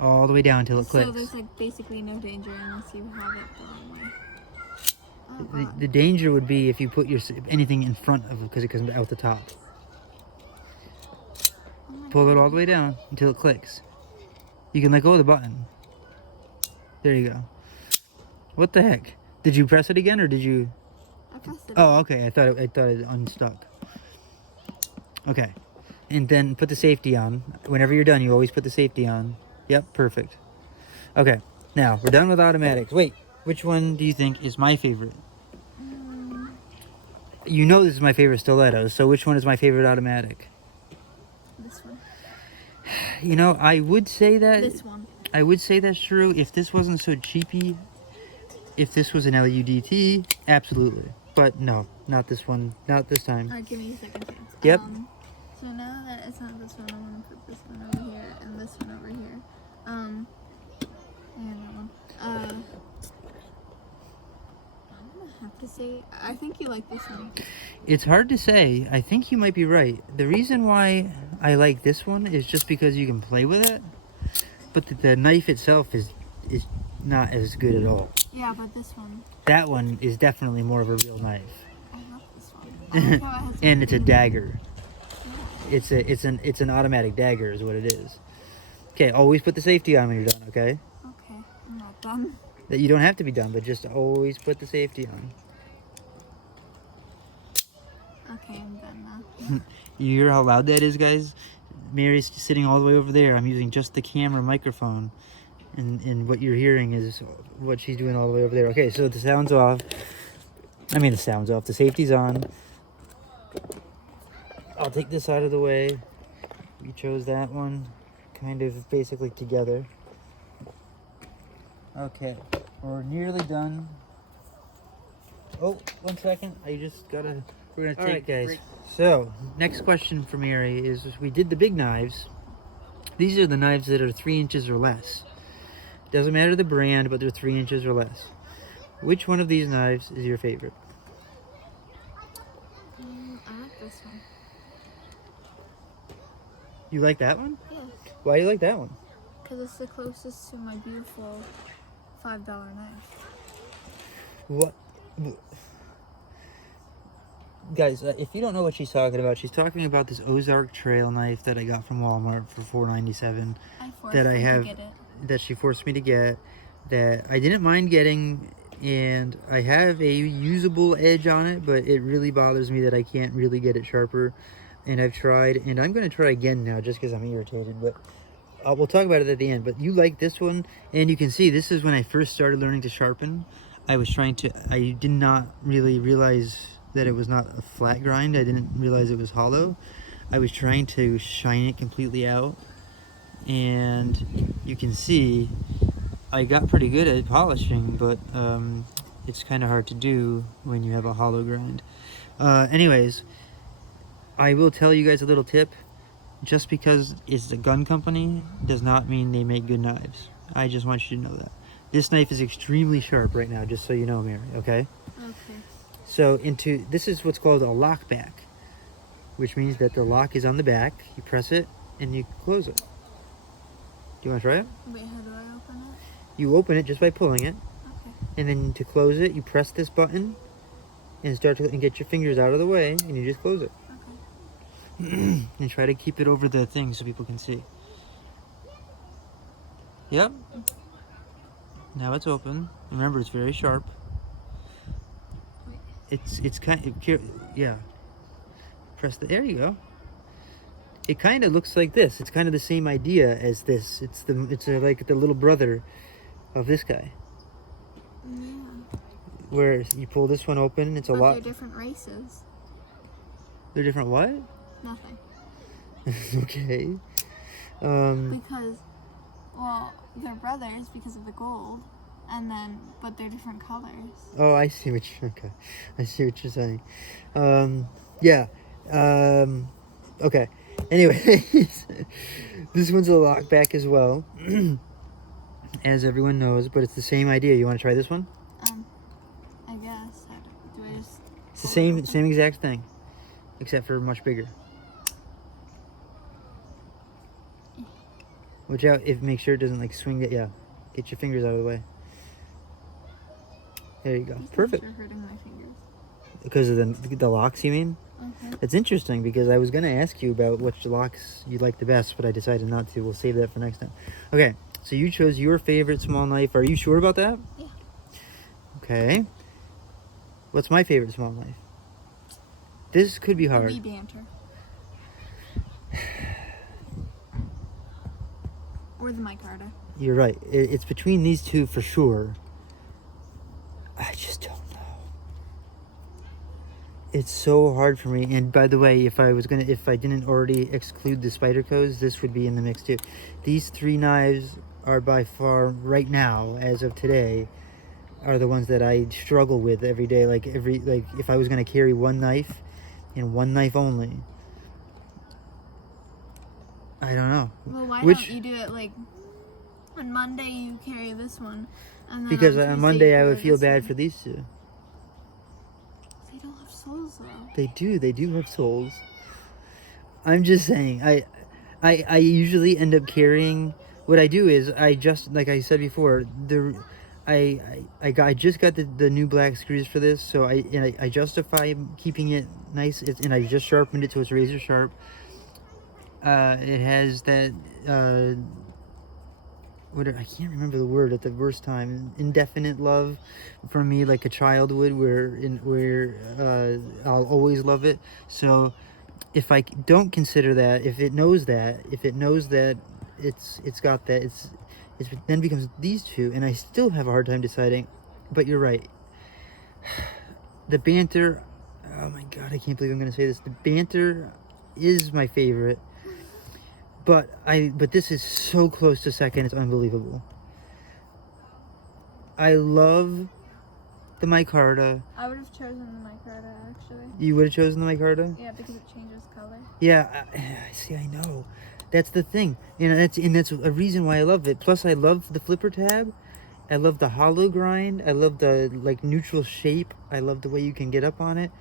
All the way down until it clicks. So there's basically no danger unless you have it the wrong way. Oh, God. The danger would be if you put anything in front of it because it comes out the top. Pull it all the way down until it clicks. You can let go of the button. There you go. What the heck? Did you press it again or did you? I pressed it. Oh, okay. I thought it unstuck. Okay. And then put the safety on. Whenever you're done, you always put the safety on. Yep, perfect. Okay. Now, we're done with automatics. Wait, which one do you think is my favorite? You know this is my favorite stiletto, so which one is my favorite automatic? This one. You know, I would say that... This one. I would say that's true if this wasn't so cheapy. If this was an LUDT, absolutely. But no, not this one. Not this time. Alright, give me a second chance. Yep. So now that it's not this one, I want to put this one over here and this one over here. And that one. I'm gonna have to say, I think you like this one. It's hard to say. I think you might be right. The reason why I like this one is just because you can play with it. But the knife itself is not as good at all. Yeah, but this one. That one is definitely more of a real knife. I love this one. I like how it has And it's a dagger. Yeah. It's an automatic dagger is what it is. Okay, always put the safety on when you're done, okay? Okay, I'm not done. that you don't have to be done, but just always put the safety on. Okay, I'm done now. You hear how loud that is, guys? Mary's sitting all the way over there. I'm using just the camera microphone. And what you're hearing is what she's doing all the way over there. Okay, so the sound's off. I mean, the sound's off. The safety's on. I'll take this out of the way. We chose that one kind of basically together. Okay, we're nearly done. Oh, 1 second. I just gotta... We're gonna take, guys. Great. So, next question for Mary is, we did the big knives. These are the knives that are 3 inches or less. Doesn't matter the brand, but they're 3 inches or less. Which one of these knives is your favorite? I like this one. You like that one? Yeah. Why do you like that one? Because it's the closest to my beautiful $5 knife. What? Guys, if you don't know what she's talking about this Ozark Trail knife that I got from Walmart for $4.97. That she forced me to get, that I didn't mind getting, and I have a usable edge on it, but it really bothers me that I can't really get it sharper. And I've tried, and I'm going to try again now just because I'm irritated, but we'll talk about it at the end. But you like this one, and you can see this is when I first started learning to sharpen. I did not really realize that it was not a flat grind. I didn't realize it was hollow. I was trying to shine it completely out, and you can see I got pretty good at polishing, but it's kind of hard to do when you have a hollow grind. Anyways, I will tell you guys a little tip. Just because it's a gun company does not mean they make good knives. I just want you to know that. This knife is extremely sharp right now, just so you know, Mary, okay? Okay. So this is what's called a lock back, which means that the lock is on the back. You press it and you close it. Do you want to try it? Wait, how do I open it? You open it just by pulling it. Okay. And then to close it, you press this button and get your fingers out of the way, and you just close it. Okay. And try to keep it over the thing so people can see. Yep. Now it's open. Remember, it's very sharp. It's kind of, yeah. There you go. It kind of looks like this. It's kind of the same idea as this. It's like the little brother of this guy. Yeah. Where you pull this one open, it's a lot. They're different races. They're different what? Nothing. Okay. Because, well, they're brothers because of the gold, but they're different colors. Oh, I see what you're saying. Yeah. Okay. Anyways, this one's a lockback as well, as everyone knows, but it's the same idea. You want to try this one? I guess. Do I just... It's the same exact thing, except for much bigger. Watch out! Make sure it doesn't like swing it. Yeah, get your fingers out of the way. There you go. Perfect. You're hurting my fingers. Because of the locks, you mean? Okay. It's interesting because I was going to ask you about which locks you like the best, but I decided not to. We'll save that for next time. Okay, so you chose your favorite small knife. Are you sure about that? Yeah. Okay. What's my favorite small knife? This could be hard. Banter. Or the micarta. You're right. It's between these two for sure. I just don't know. It's so hard for me. And by the way, if I didn't already exclude the Spydercos, this would be in the mix too. These 3 knives are by far, right now, as of today, are the ones that I struggle with every day. Like if I was gonna carry one knife and one knife only, I don't know. Well, why don't you do it like on Monday you carry this one, and then because on on Monday I carry would feel this bad one. for these two. They don't have soles though. They do have soles. I'm just saying, I usually end up carrying, what I do is I just, like I said before, I just got the new black screws for this, so I justify keeping it nice, and I just sharpened it so it's razor sharp. It has that I can't remember the word at the worst time. Indefinite love for me, like a child would, where I'll always love it. So if I don't consider that, if it knows that it's got that, it's then becomes these two, and I still have a hard time deciding. But you're right. The banter, oh my god, I can't believe I'm gonna say this. The banter is my favorite. But this is so close to second, it's unbelievable. I love the micarta. I would have chosen the micarta, actually. You would have chosen the micarta? Yeah, because it changes color. Yeah, see, I know. That's the thing. That's a reason why I love it. Plus, I love the flipper tab. I love the hollow grind. I love the neutral shape. I love the way you can get up on it.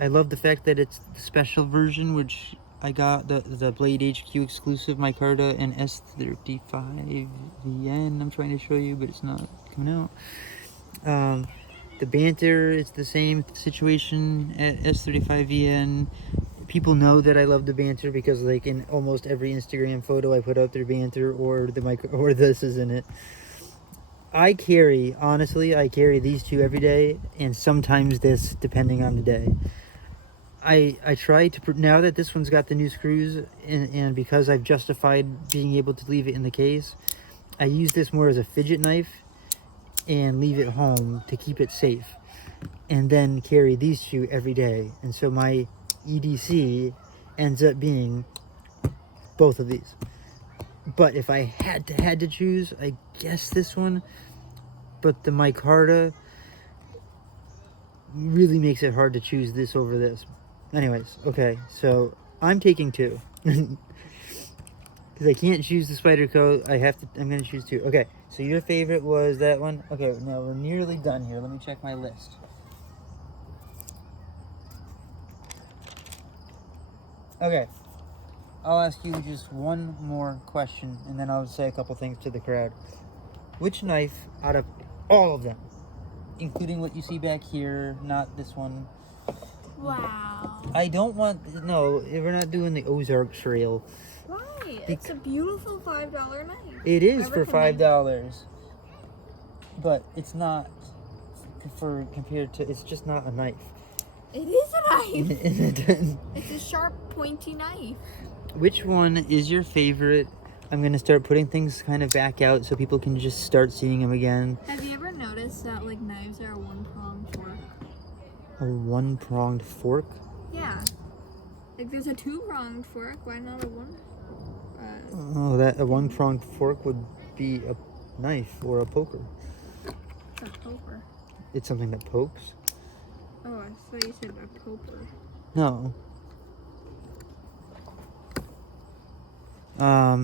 I love the fact that it's the special version, which I got the Blade HQ exclusive micarta and S35VN. I'm trying to show you, but it's not coming out. The banter, it's the same situation at S35VN. People know that I love the banter because in almost every Instagram photo I put out their banter or this is in it. I carry these two every day, and sometimes this, depending on the day. I try to, now that this one's got the new screws, and because I've justified being able to leave it in the case, I use this more as a fidget knife and leave it home to keep it safe, and then carry these two every day. And so my EDC ends up being both of these. But if I had to choose, I guess this one. But the micarta really makes it hard to choose this over this. Anyways, okay, so I'm taking two. Because I can't choose the Spyderco, I'm gonna choose two. Okay, so your favorite was that one? Okay, now we're nearly done here. Let me check my list. Okay, I'll ask you just one more question, and then I'll say a couple things to the crowd. Which knife out of all of them, including what you see back here, not this one? Wow. I don't want, no, we're not doing the Ozark Trail. Why? It's a beautiful $5 knife. It is I for recommend $5, but it's not compared to, it's just not a knife. It is a knife. It's a sharp, pointy knife. Which one is your favorite? I'm gonna start putting things kind of back out so people can just start seeing them again. Have you ever noticed that knives are a one-pronged fork? A one-pronged fork? Yeah. There's a two-pronged fork. Why not a one? A one-pronged fork would be a knife or a poker. A poker. It's something that pokes. Oh, I thought you said a poker. No.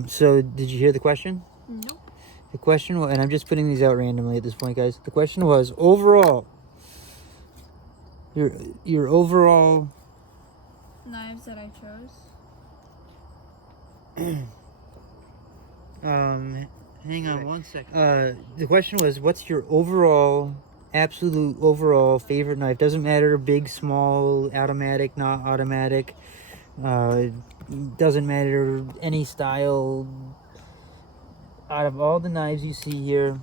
So did you hear the question? Nope. The question was, and I'm just putting these out randomly at this point, guys. The question was, overall, your overall Knives that I chose. Hang on one second. The question was, what's your absolute overall favorite knife? Doesn't matter, big, small, automatic, not automatic. Doesn't matter any style. Out of all the knives you see here,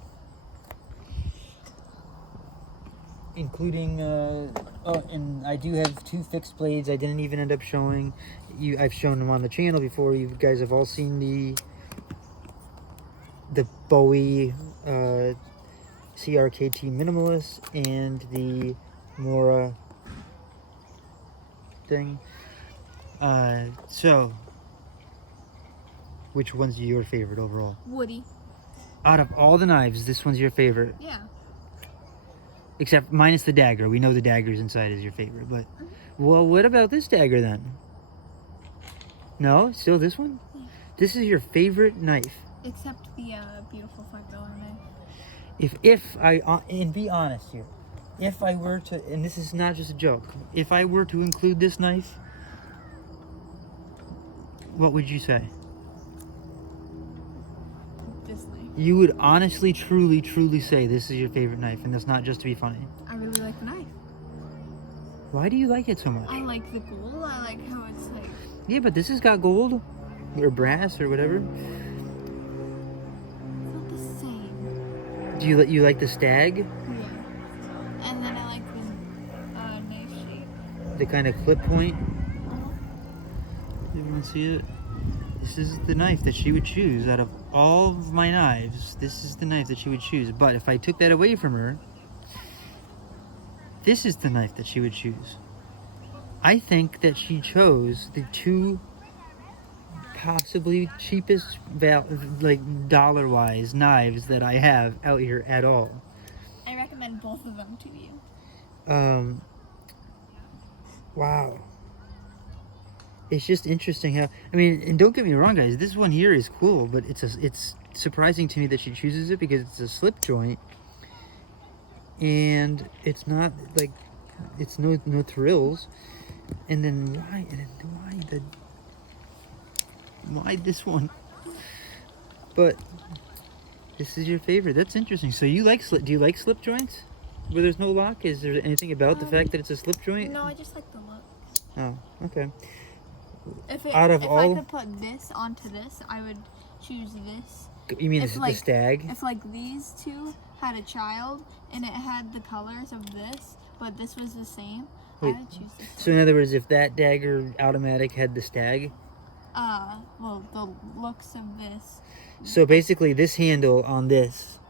including and I do have two fixed blades I didn't even end up showing you. I've shown them on the channel before. You guys have all seen the Bowie CRKT Minimalist and the Mora thing. So which one's your favorite overall? Woody. Out of all the knives, this one's your favorite? Yeah. Except minus the dagger. We know the dagger's inside is your favorite, but well, what about this dagger then? No, still this one? Yeah. This is your favorite knife. Except the beautiful $5 knife. If I and be honest here, if I were to, and this is not just a joke, if I were to include this knife, what would you say? This knife. You would honestly, truly say this is your favorite knife, and that's not just to be funny. I really like the knife. Why do you like it so much? I like the gold. I like how it's like. Yeah, but this has got gold, or brass, or whatever. you like the stag? Yeah. And then I like the knife shape. The kind of clip point? Uh-huh. Everyone see it? This is the knife that she would choose out of all of my knives. This is the knife that she would choose. But if I took that away from her, this is the knife that she would choose. I think that she chose the two possibly cheapest, like dollar-wise knives that I have out here at all. I recommend both of them to you. Wow. It's just interesting how, I mean, and don't get me wrong, guys, this one here is cool, but it's surprising to me that she chooses it because it's a slip joint, and it's not like, it's no thrills. And then why this one? But this is your favorite. That's interesting. So you like do you like slip joints where there's no lock? Is there anything about the fact that it's a slip joint? No, I just like the look. Oh, okay. If Out of if all, I could put this onto this, I would choose this. you mean If, the like, stag? If like these two had a child and it had the colors of this, but this was the same, Wait, I would choose this. So in other words, if that dagger automatic had the stag, Well, the looks of this. so basically this handle on this,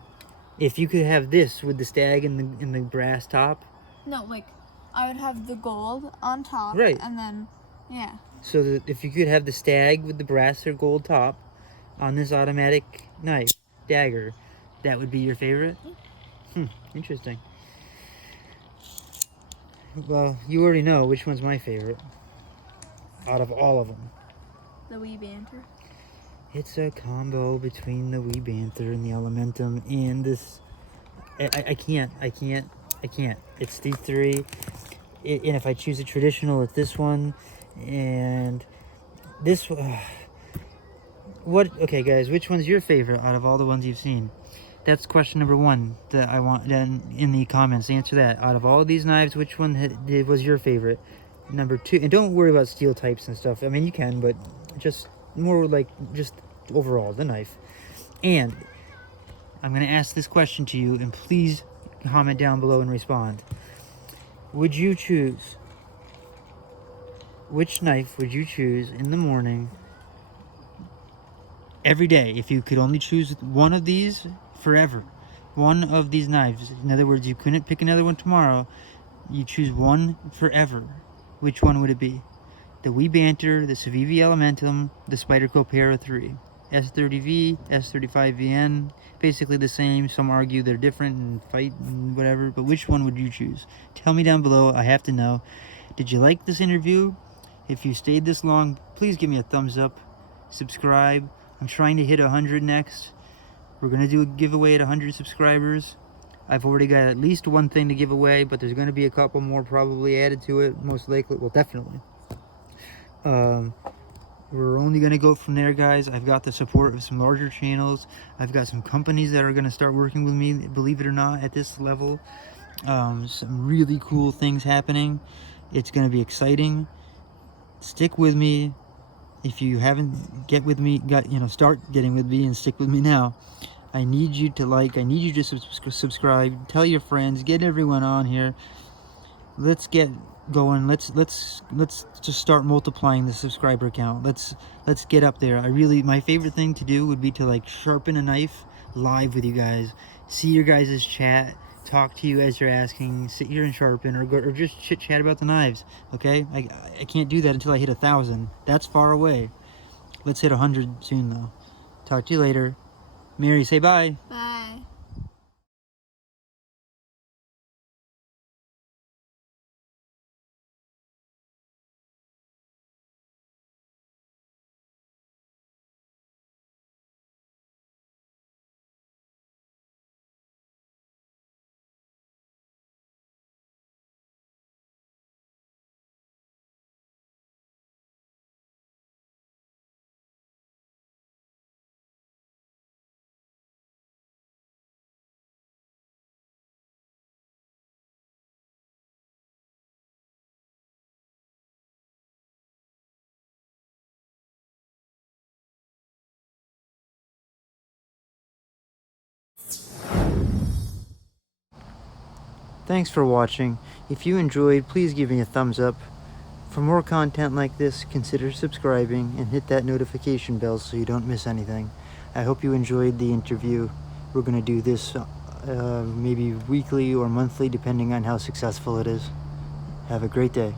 if you could have this with the stag and the brass top, No, like, I would have the gold on top. Right. And then, yeah. so that if you could have the stag with the brass or gold top on this automatic knife dagger, that would be your favorite. Interesting. Well, you already know which one's my favorite out of all of them. The wee banter. It's a combo between the Wee Banther and the Elementum and this. I can't. It's these three. And if I choose a traditional, it's this one. And this. What? Okay, guys, which one's your favorite out of all the ones you've seen? That's question number one that I want then in the comments. Answer that. Out of all of these knives, which one was your favorite? Number two, and don't worry about steel types and stuff. I mean, you can, but just more like just overall the knife. And I'm gonna ask this question to you, and please comment down below and respond. Which knife would you choose in the morning every day if you could only choose one of these forever? One of these knives. In other words, you couldn't pick another one tomorrow. You choose one forever. Which one would it be? The Wee Banter, the Civivi Elementum, the Spyderco Para 3. S30V, S35VN, basically the same. Some argue they're different and fight and whatever, but which one would you choose? Tell me down below. I have to know. Did you like this interview? If you stayed this long, please give me a thumbs up. Subscribe. I'm trying to hit 100 next. We're going to do a giveaway at 100 subscribers. I've already got at least one thing to give away, but there's going to be a couple more probably added to it, most likely. Well, definitely. We're only going to go from there, guys. I've got the support of some larger channels. I've got some companies that are going to start working with me, believe it or not, at this level. Some really cool things happening. It's going to be exciting. Stick with me. If you haven't start getting with me and stick with me now. I need you to like, I need you to subscribe, tell your friends, get everyone on here. Let's get going. Let's just start multiplying the subscriber count. Let's get up there. My favorite thing to do would be to like sharpen a knife live with you guys, see your guys' chat, talk to you as you're asking, sit here and sharpen, or just chit chat about the knives. Okay, I can't do that until I hit 1,000. That's far away. Let's hit 100 soon though. Talk to you later. Mary, say bye. Bye. Thanks for watching. If you enjoyed, please give me a thumbs up. For more content like this, consider subscribing and hit that notification bell so you don't miss anything. I hope you enjoyed the interview. We're going to do this maybe weekly or monthly, depending on how successful it is. Have a great day.